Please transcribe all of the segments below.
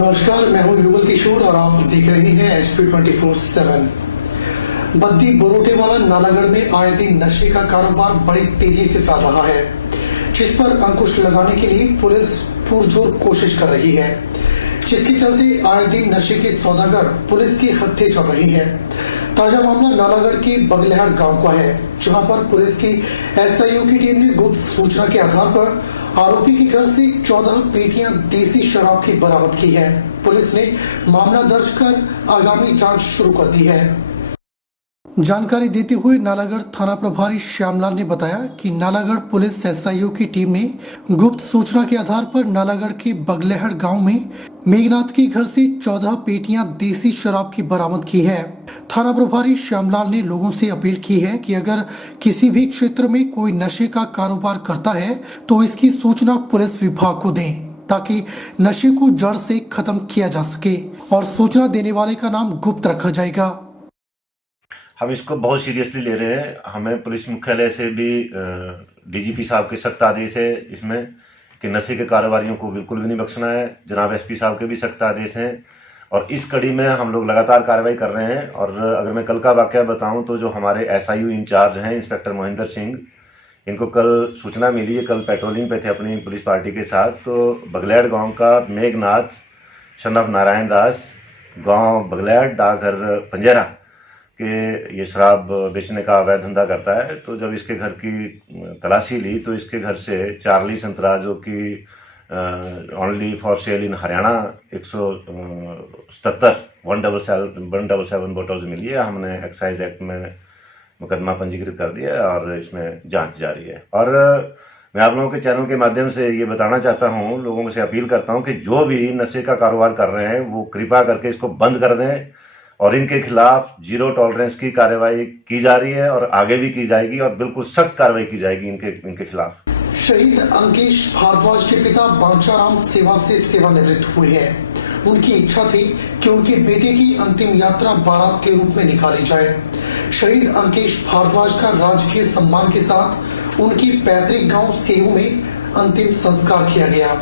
नमस्कार, मैं हूं युगल किशोर और आप देख रहे हैं एचपी 24/7। बद्दी बरोटेवाला नालागढ़ में आए दिन नशे का कारोबार बड़ी तेजी से फैल रहा है, जिस पर अंकुश लगाने के लिए पुलिस पुरजोर कोशिश कर रही है, जिसके चलते आए दिन नशे के सौदागर पुलिस के हत्थे चढ़ रही हैं। ताजा मामला नालागढ़ के बगलेहड़ गांव का है, जहां पर पुलिस की एसआईओ की टीम ने गुप्त सूचना के आधार पर आरोपी के घर से 14 पेटियां देसी शराब की बरामद की है। पुलिस ने मामला दर्ज कर आगामी जांच शुरू कर दी है। जानकारी देते हुए नालागढ़ थाना प्रभारी श्यामलाल ने बताया कि नालागढ़ पुलिस एसआईओ की टीम ने गुप्त सूचना के आधार पर नालागढ़ के बगलेहड़ गांव में मेघनाथ के घर से 14 पेटियां देसी शराब की बरामद की है। थाना प्रभारी श्यामलाल ने लोगों से अपील की है कि अगर किसी भी क्षेत्र में कोई नशे का कारोबार करता है तो इसकी सूचना पुलिस विभाग को दें, ताकि नशे को जड़ से खत्म किया जा सके और सूचना देने वाले का नाम गुप्त रखा जाएगा। हम इसको बहुत सीरियसली ले रहे हैं। हमें पुलिस मुख्यालय से भी डीजीपी साहब के सख्त आदेश है इसमें कि नशे के कारोबारियों को बिल्कुल भी नहीं बख्शना है। जनाब एसपी साहब के भी सख्त आदेश हैं और इस कड़ी में हम लोग लगातार कार्रवाई कर रहे हैं। और अगर मैं कल का वाकया बताऊं तो जो हमारे एसआईओ इंचार्ज हैं इंस्पेक्टर मोहिंदर सिंह, इनको कल सूचना मिली है, कल पेट्रोलिंग पे थे अपनी पुलिस पार्टी के साथ, तो बगलेहड़ गाँव का मेघनाथ सन ऑफ नारायण दास, गाँव बगलेहड़, डाकघर पंजेरा कि ये शराब बेचने का अवैध धंधा करता है। तो जब इसके घर की तलाशी ली तो इसके घर से चार्ली संतरा, जो कि only for sale in Haryana 177 bottles मिली है। हमने एक्साइज एक्ट में मुकदमा पंजीकृत कर दिया है और इसमें जांच जारी है। और मैं आप लोगों के चैनल के माध्यम से ये बताना चाहता हूँ, लोगों से अपील करता हूँ कि जो भी नशे का कारोबार कर रहे हैं वो कृपया करके इसको बंद कर दें और इनके खिलाफ जीरो टॉलरेंस की कार्रवाई की जा रही है और आगे भी की जाएगी और बिल्कुल सख्त कार्रवाई की जाएगी इनके खिलाफ। शहीद अंकेश भारद्वाज के पिता बांचाराम सेवा से सेवानिवृत्त हुए हैं। उनकी इच्छा थी कि उनके बेटे की अंतिम यात्रा बारात के रूप में निकाली जाए। शहीद अंकेश भारद्वाज का राजकीय सम्मान के साथ उनकी पैतृक गांव सेऊ में अंतिम संस्कार किया गया।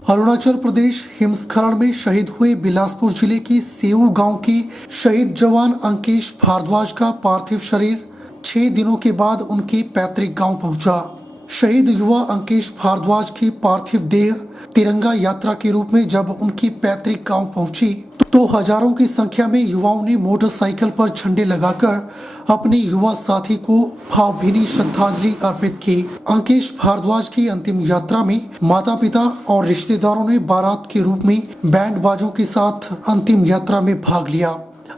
अरुणाचल प्रदेश हिमस्खलन में शहीद हुए बिलासपुर जिले के सेऊ गांव के शहीद जवान अंकेश भारद्वाज का पार्थिव शरीर 6 दिनों के बाद उनके पैतृक गांव पहुंचा। शहीद युवा अंकेश भारद्वाज की पार्थिव देह तिरंगा यात्रा के रूप में जब उनकी पैतृक गांव पहुंची तो हजारों की संख्या में युवाओं ने मोटरसाइकिल पर झंडे लगाकर अपने युवा साथी को भावभीनी श्रद्धांजलि अर्पित की। अंकेश भारद्वाज की अंतिम यात्रा में माता पिता और रिश्तेदारों ने बारात के रूप में बैंड बाजों के साथ अंतिम यात्रा में भाग लिया।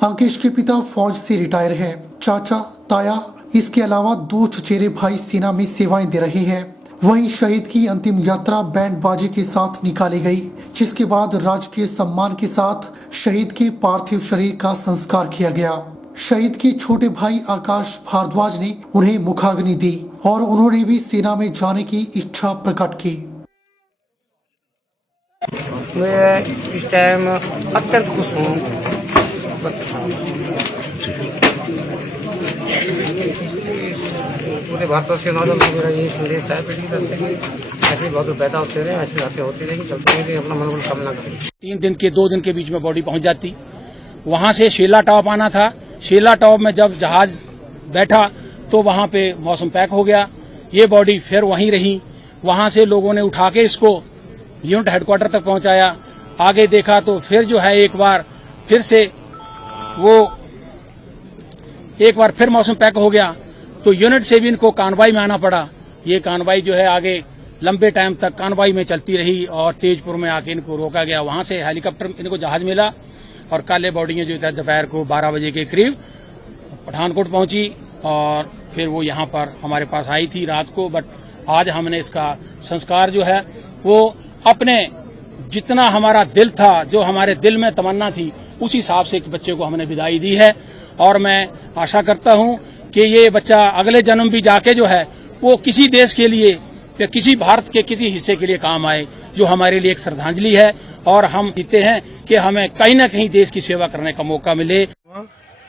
अंकेश के पिता फौज से रिटायर हैं। चाचा, ताया, इसके अलावा 2 चचेरे भाई सेना में सेवाएं दे रहे हैं। वहीं शहीद की अंतिम यात्रा बैंड बाजे के साथ निकाली गई, जिसके बाद राजकीय सम्मान के साथ शहीद के पार्थिव शरीर का संस्कार किया गया। शहीद के छोटे भाई आकाश भारद्वाज ने उन्हें मुखाग्नि दी और उन्होंने भी सेना में जाने की इच्छा प्रकट की। मैं इस टाइम अत्यंत खुश हूँ। पूरे भारतवर्ष के नौजवानों को मेरा यही संदेश है ऐसे बहुत पैदा होते रहे, ऐसी बातें होती रहेंगी, चलते रहेंगे, अपना मनोबल कामना करें। 2 दिन के बीच में बॉडी पहुंच जाती। वहां से शेला टॉप आना था। शेला टॉप में जब जहाज बैठा तो वहां पे मौसम पैक हो गया। ये बॉडी फिर वहीं रही। वहां से लोगों ने उठा के इसको यूनिट हेडक्वार्टर तक पहुंचाया। आगे देखा तो फिर जो है एक बार फिर मौसम पैक हो गया तो यूनिट से भी इनको कानवाई में आना पड़ा। ये कानवाई जो है आगे लंबे टाइम तक कानवाई में चलती रही और तेजपुर में आके इनको रोका गया। वहां से हेलीकॉप्टर इनको जहाज मिला और काले बॉडियां जो है दोपहर को 12 बजे के करीब पठानकोट पहुंची और फिर वो यहाँ पर हमारे पास आई थी रात को, बट आज हमने इसका संस्कार जो है वो अपने जितना हमारा दिल था, जो हमारे दिल में तमन्ना थी, उस हिसाब से एक बच्चे को हमने विदाई दी है। और मैं आशा करता हूं कि ये बच्चा अगले जन्म भी जाके जो है वो किसी देश के लिए या किसी भारत के किसी हिस्से के लिए काम आए, जो हमारे लिए एक श्रद्धांजलि है। और हम चाहते हैं कि हमें कहीं न कहीं देश की सेवा करने का मौका मिले।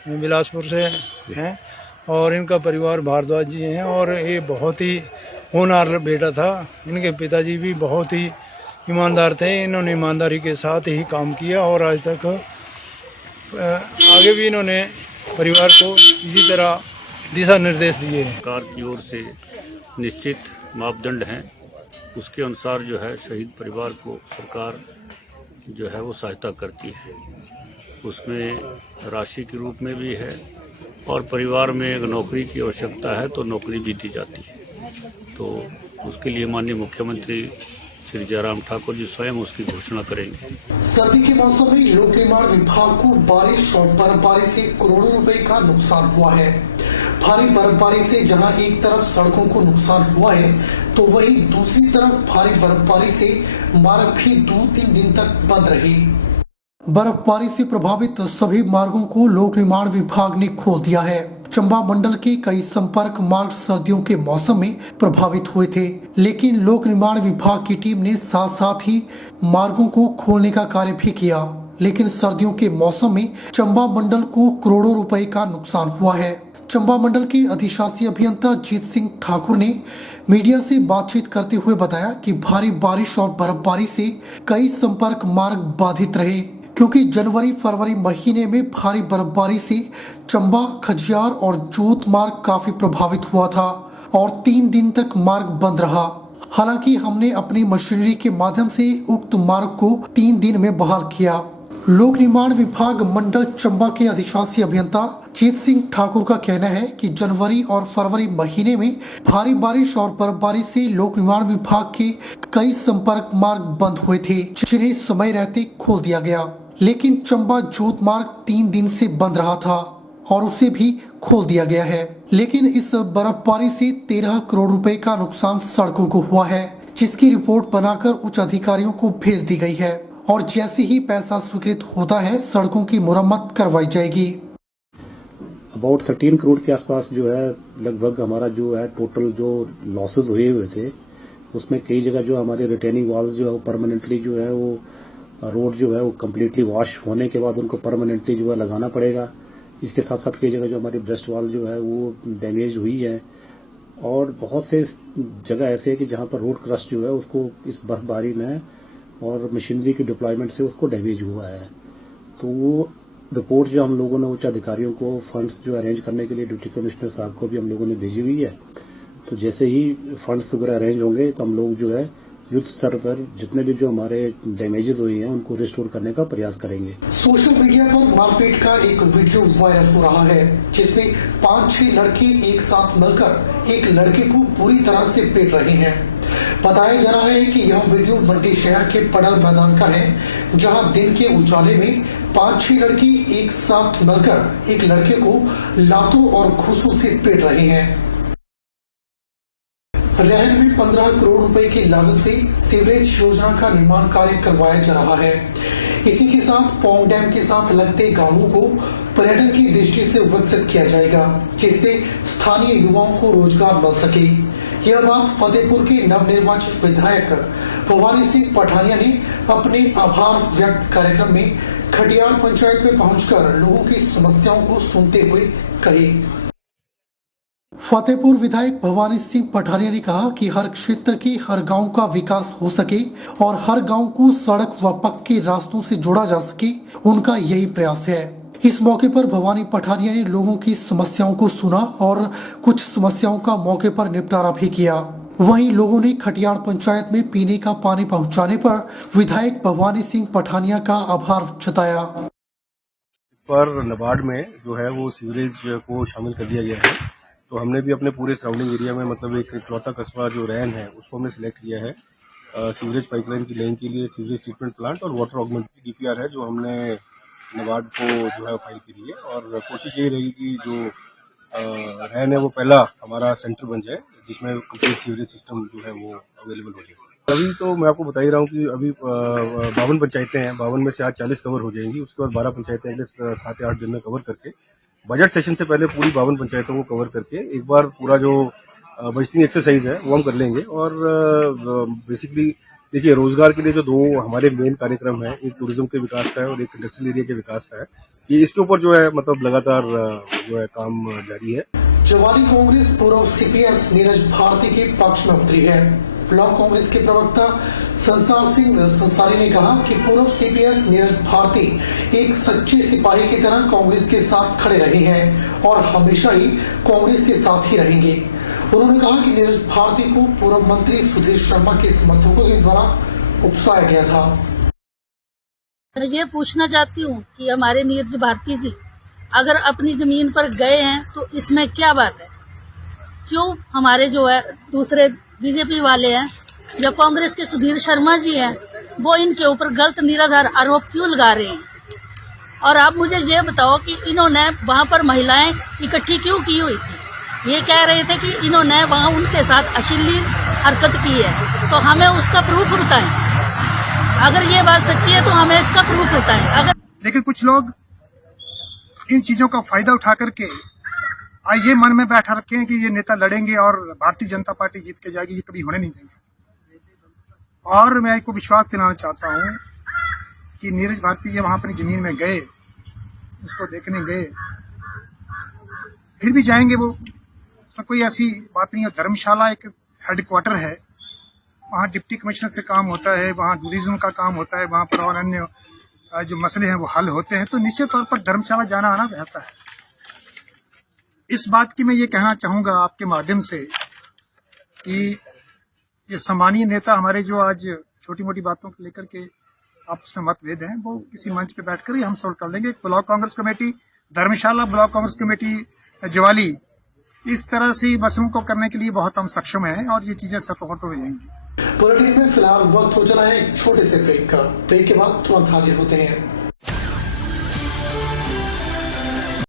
बिलासपुर से हैं और इनका परिवार भारद्वाज जी हैं और ये बहुत ही होनहार बेटा था। इनके पिताजी भी बहुत ही ईमानदार थे। इन्होंने ईमानदारी के साथ ही काम किया और आज तक आगे भी इन्होंने परिवार को इसी तरह दिशा निर्देश दिए हैं। सरकार की ओर से निश्चित मापदंड हैं, उसके अनुसार जो है शहीद परिवार को सरकार जो है वो सहायता करती है। उसमें राशि के रूप में भी है और परिवार में अगर नौकरी की आवश्यकता है तो नौकरी भी दी जाती है। तो उसके लिए माननीय मुख्यमंत्री श्री जयराम ठाकुर जी स्वयं उसकी घोषणा करेंगे। सर्दी के मौसम में लोक निर्माण विभाग को बारिश और बर्फबारी से करोड़ों रुपए का नुकसान हुआ है। भारी बर्फबारी से जहां एक तरफ सड़कों को नुकसान हुआ है, तो वहीं दूसरी तरफ भारी बर्फबारी से मार्ग भी 2-3 दिन तक बंद रही। बर्फबारी से प्रभावित सभी मार्गों को लोक निर्माण विभाग ने खोल दिया है। चंबा मंडल के कई संपर्क मार्ग सर्दियों के मौसम में प्रभावित हुए थे, लेकिन लोक निर्माण विभाग की टीम ने साथ साथ ही मार्गों को खोलने का कार्य भी किया। लेकिन सर्दियों के मौसम में चंबा मंडल को करोड़ों रुपए का नुकसान हुआ है। चंबा मंडल के अधिशासी अभियंता जीत सिंह ठाकुर ने मीडिया से बातचीत करते हुए बताया कि भारी बारिश और बर्फबारी से कई संपर्क मार्ग बाधित रहे, क्योंकि जनवरी-फरवरी महीने में भारी बर्फबारी से चंबा, खजियार और जोत मार्ग काफी प्रभावित हुआ था और 3 दिन तक मार्ग बंद रहा। हालांकि हमने अपनी मशीनरी के माध्यम से उक्त मार्ग को 3 दिन में बहाल किया। लोक निर्माण विभाग मंडल चंबा के अधिशासी अभियंता जीत सिंह ठाकुर का कहना है कि जनवरी और फरवरी महीने में भारी बारिश और बर्फबारी से लोक निर्माण विभाग के कई संपर्क मार्ग बंद हुए थे, जिन्हें समय रहते खोल दिया गया। लेकिन चंबा जोत मार्ग 3 दिन से बंद रहा था और उसे भी खोल दिया गया है। लेकिन इस बर्फबारी से 13 करोड़ रुपए का नुकसान सड़कों को हुआ है, जिसकी रिपोर्ट बनाकर उच्च अधिकारियों को भेज दी गई है और जैसे ही पैसा स्वीकृत होता है सड़कों की मुरम्मत करवाई जाएगी। अबाउट 13 करोड़ के आसपास जो है लगभग हमारा जो है टोटल जो लॉसेस हुए थे, उसमें कई जगह जो हमारे रिटेनिंग वॉल्स जो है वो परमानेंटली जो है वो रोड जो है वो कम्प्लीटली वॉश होने के बाद उनको परमानेंटली जो है लगाना पड़ेगा। इसके साथ साथ कई जगह जो हमारी ब्रेस्ट वॉल जो है वो डैमेज हुई है और बहुत से जगह ऐसे है कि जहां पर रोड क्रस्ट जो है उसको इस बर्फबारी में और मशीनरी के डिप्लॉयमेंट से उसको डैमेज हुआ है। तो वो रिपोर्ट जो हम लोगों ने उच्च अधिकारियों को फंड्स जो अरेंज करने के लिए डिप्टी कमिश्नर साहब को भी हम लोगों ने भेजी हुई है। तो जैसे ही फंड्स वगैरह अरेंज होंगे तो हम लोग जो है युद्ध स्तर पर जितने भी जो हमारे डैमेजेस हुए हैं उनको रिस्टोर करने का प्रयास करेंगे। सोशल मीडिया पर मारपीट का एक वीडियो वायरल हो रहा है, जिसमें 5-6 लड़के एक साथ मिलकर एक लड़के को पूरी तरह से पीट रहे हैं। बताया जा रहा है कि यह वीडियो मंडी शहर के पडल मैदान का है, जहां दिन के उजाले में 5-6 लड़के एक साथ मिलकर एक लड़के को लातों और घूंसों से पीट रहे हैं। रहन में 15 करोड़ रुपए की लागत से सीवरेज योजना का निर्माण कार्य करवाया जा रहा है। इसी के साथ पौंग डैम के साथ लगते गांवों को पर्यटन की दृष्टि से विकसित किया जाएगा, जिससे स्थानीय युवाओं को रोजगार मिल सके। यह बात फतेहपुर के नवनिर्वाचित विधायक भवानी सिंह पठानिया ने अपने आभार व्यक्त कार्यक्रम में खटियार पंचायत में पहुंचकर लोगों की समस्याओं को सुनते हुए कही। फतेहपुर विधायक भवानी सिंह पठानिया ने कहा कि हर क्षेत्र के हर गांव का विकास हो सके और हर गांव को सड़क व पक्के रास्तों से जोड़ा जा सके, उनका यही प्रयास है। इस मौके पर भवानी पठानिया ने लोगों की समस्याओं को सुना और कुछ समस्याओं का मौके पर निपटारा भी किया। वहीं लोगों ने खटियार पंचायत में पीने का पानी पहुंचाने पर विधायक भवानी सिंह पठानिया का आभार जताया। इस पर नबार्ड में जो है वो सीवरेज को शामिल कर दिया गया है। तो हमने भी अपने पूरे सराउंडिंग एरिया में मतलब एक इकलौता कस्बा जो रैन है उसको हमने सिलेक्ट किया है सीवरेज पाइपलाइन की लेइंग के लिए। सीवरेज ट्रीटमेंट प्लांट और वाटर ऑगमेंट की DPR है जो हमने नबार्ड को जो है फाइल करी है और कोशिश यही रहेगी कि जो रैन है वो पहला हमारा सेंटर बन जाए जिसमें कंप्लीट सीवरेज सिस्टम जो है वो अवेलेबल हो जाए। अभी तो मैं आपको बता ही रहा हूँ कि अभी 52 पंचायतें हैं, 52 में से आज 40 कवर हो जाएंगी। उसके बाद 12 पंचायतें अगले 7 या 8 दिन में कवर करके बजट सेशन से पहले पूरी 52 पंचायतों को कवर करके एक बार पूरा जो बजटिंग एक्सरसाइज है वो हम कर लेंगे। और बेसिकली देखिए, रोजगार के लिए जो दो हमारे मेन कार्यक्रम है, एक टूरिज्म के विकास का है और एक इंडस्ट्रियल एरिया के विकास का है, ये इसके ऊपर जो है मतलब लगातार जो है काम जारी है। जवाली कांग्रेस पूर्व सीपीएस नीरज भारती के पक्ष में उतरी है। ब्लॉक कांग्रेस के प्रवक्ता संसार सिंह संसारी ने कहा कि पूर्व सीपीएस नीरज भारती एक सच्चे सिपाही की तरह कांग्रेस के साथ खड़े रहे हैं और हमेशा ही कांग्रेस के साथ ही रहेंगे। उन्होंने कहा कि नीरज भारती को पूर्व मंत्री सुधीर शर्मा के समर्थकों के द्वारा उकसाया गया था। मैं ये पूछना चाहती हूँ कि हमारे नीरज भारती जी अगर अपनी जमीन पर गए हैं तो इसमें क्या बात है? क्यों हमारे जो है दूसरे बीजेपी वाले हैं या कांग्रेस के सुधीर शर्मा जी हैं वो इनके ऊपर गलत निराधार आरोप क्यों लगा रहे हैं? और आप मुझे ये बताओ कि इन्होंने वहाँ पर महिलाएं इकट्ठी क्यों की हुई थी? ये कह रहे थे कि इन्होंने वहाँ उनके साथ अश्लील हरकत की है, तो हमें उसका प्रूफ बताएं। अगर ये बात सच्ची है तो हमें इसका प्रूफ बताएं। लेकिन कुछ लोग इन चीजों का फायदा उठा करके ये मन में बैठा रखे हैं कि ये नेता लड़ेंगे और भारतीय जनता पार्टी जीत के जाएगी, ये कभी होने नहीं देंगे। और मैं आपको विश्वास दिलाना चाहता हूं कि नीरज भारती जी वहां अपनी जमीन में गए, उसको देखने गए, फिर भी जाएंगे वो, उसमें कोई ऐसी बात नहीं है। धर्मशाला एक हेडक्वार्टर है, वहाँ डिप्टी कमिश्नर से काम होता है, वहाँ टूरिज्म का काम होता है, वहाँ पर और अन्य जो मसले हैं वो हल होते हैं, तो निश्चित तौर पर धर्मशाला जाना आना रहता है। इस बात की मैं ये कहना चाहूंगा आपके माध्यम से कि ये सम्मानीय नेता हमारे जो आज छोटी मोटी बातों को लेकर के आपस में मतभेद हैं, वो किसी मंच पे बैठकर ही हम सोल्व कर लेंगे। ब्लॉक कांग्रेस कमेटी धर्मशाला, ब्लॉक कांग्रेस कमेटी जवाली, इस तरह से मसलों को करने के लिए बहुत हम सक्षम हैं और ये चीजें सफल हो जाएंगी। बुलेटिन में फिलहाल वक्त हो चला है एक छोटे से ब्रेक का। ब्रेक के बाद तुरंत हाजिर होते हैं।